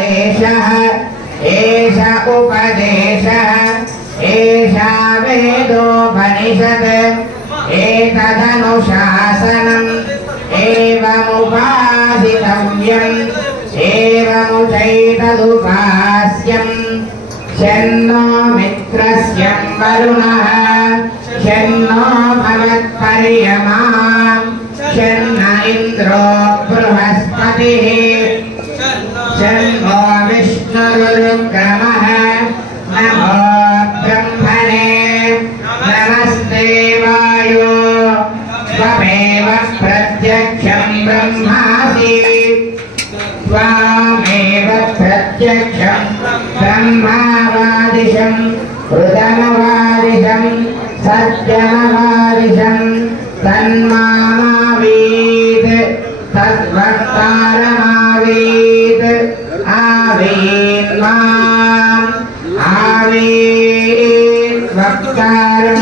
एष उपदेशः एषा वेदोपनिषत् एतदनुशासनम् एवमुपासितव्यम् एवमुचैतदुपास्यम् शन्नो मित्रस्य वरुणः शन्नो भवत्पर्यमा शन्न इन्द्रो बृहस्पतिः शन्नो विष्णुरुक्रमः नमो ब्रह्मणे नमस्ते वायो त्वमेव प्रत्यक्षं ब्रह्मासि त्वामेव प्रत्यक्षं ब्रह्मावादिशं हृदमवादिशं सत्यमवादिशं तन्मामावीत् तद्वक्तारमावीत् आवीत् माम् आवीत् वक्तारम्